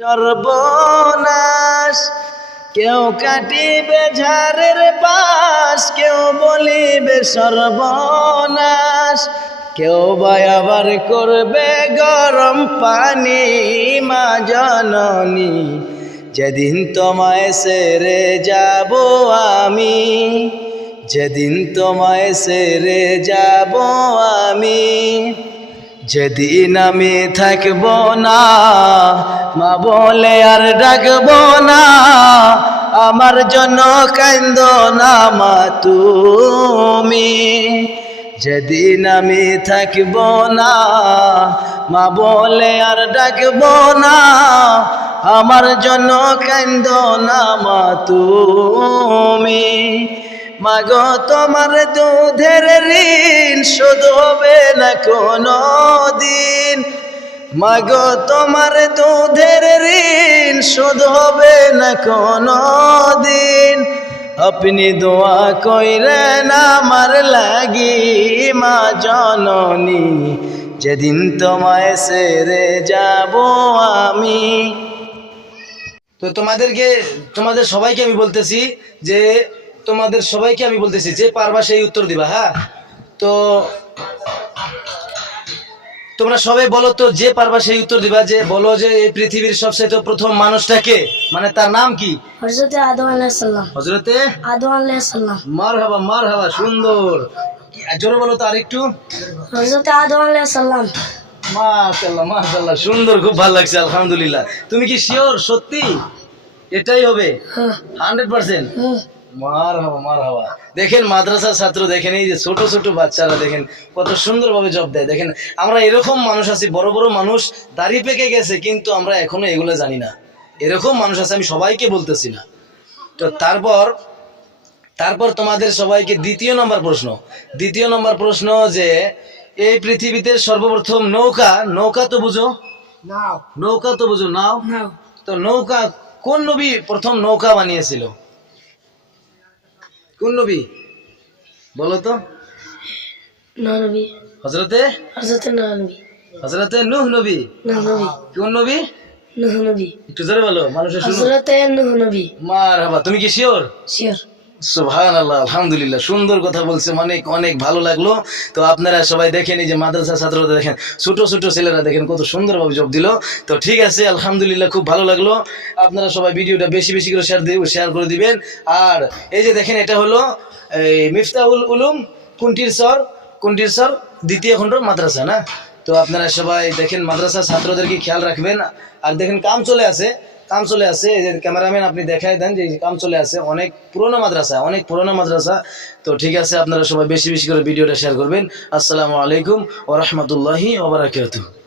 সর্বনাশ কেউ কাটিবে ঝাড়ের পাশ, কেউ বলিবে সর্বনাশ, কেউ বা আবার করবে গরম পানি। মা জননী যেদিন তোমায় ছেড়ে যাব আমি, যেদিন তোমায় ছেড়ে যাব আমি, যেদিন আমি থাকব না মা বলে আর ডাকব না, আমার জন্য কান্দো না মা তুমি। যেদিন আমি থাকব না মা বলে আর ডাকব না, আমার জন্য কান্দো না মা তুমি। মাগো তোমার দুধের ঋণ শোধ হবে না কোনো দিন, মাগো তোমার দুধের ঋণ শোধ হবে না কোনো দিন। আপনি দোয়া কইরেন আমার লাগি মা জননী, যেদিন তোমায় ছেড়ে যাব আমি। তো তোমাদের সবাইকে আমি বলতেছি যে যে পারবা সেই উত্তর দিবা। হ্যাঁ, তো তোমরা সবাই বলো তো, যে পারবা সেই উত্তর দিবা। যে বলো যে এই পৃথিবীর সবচেয়ে প্রথম মানুষটা কে, মানে তার নাম কি? হযরতে আদম আলাইহিস সালাম। হযরতে আদম আলাইহিস সালাম। মারহাবা মারহাবা, সুন্দর। জোরে বলো তো আরেকটু। হযরতে আদম আলাইহিস সালাম। মাশাআল্লাহ মাশাআল্লাহ, সুন্দর, খুব ভালো লাগছে, আলহামদুলিল্লাহ। তুমি কি শিওর সত্যি এটাই হবে? 100%? মারহাবা মারহাবা। দেখেন মাদ্রাসার ছাত্র, দেখেন এই যে ছোট ছোট বাচ্চারা দেখেন কত সুন্দরভাবে জব দেয়। দেখেন আমরা এরকম মানুষ আছি, বড় বড় মানুষ দাড়ি পেকে গেছে কিন্তু আমরা এখনো এগুলো জানি না, এরকম মানুষ আছে, আমি সবাইকে বলতেছি না। তো তারপর তোমাদের সবাইকে দ্বিতীয় নম্বর প্রশ্ন, যে এই পৃথিবীতে সর্বপ্রথম নৌকা তো বুঝো, নাও। তো নৌকা কোন নবী প্রথম নৌকা বানিয়েছিল? কোন নবী বলো তো? হযরতে নূহ নবী। কোন নবী? একটু জোরে বলো, মানুষের শুনুন। হযরতে নূহ নবী। মারহাবা। তুমি কি শিওর? শিওর। সুবহানাল্লাহ, আলহামদুলিল্লাহ, সুন্দর কথা বলছে, অনেক ভালো লাগলো। তো আপনারা সবাই দেখেন, এই যে মাদ্রাসা ছাত্ররা দেখেন, ছোট ছোট ছেলেরা দেখেন কত সুন্দরভাবে জব দিল। তো ঠিক আছে, আলহামদুলিল্লাহ, খুব ভালো লাগলো। আপনারা সবাই ভিডিওটা বেশি বেশি করে শেয়ার করে দিবেন। আর এই যে দেখেন, এটা হলো এই মিফতাহুল উলুম কুন্টির সর দ্বিতীয় খণ্ড মাদ্রাসা, না? তো আপনারা সবাই দেখেন, মাদ্রাসা ছাত্রদেরকে খেয়াল রাখবেন। আর দেখেন কাম চলে আসে, এই যে ক্যামেরাম্যান আপনি দেখাই দেন যে কাম চলে আসে, অনেক পুরোনো মাদ্রাসা। তো ঠিক আছে, আপনারা সবাই বেশি বেশি করে ভিডিওটা শেয়ার করবেন। আসসালামু আলাইকুম ওয়া রাহমাতুল্লাহি ওয়া বারাকাতুহু।